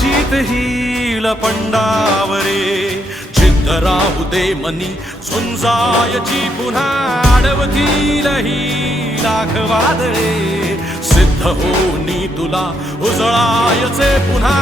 जीत hill पंडावरे जिद्द राहू दे मनी झुंजायची पुन्हा अडवतील ही लाख वादळे सिद्ध होनी तुला उजळायचे पुन्हा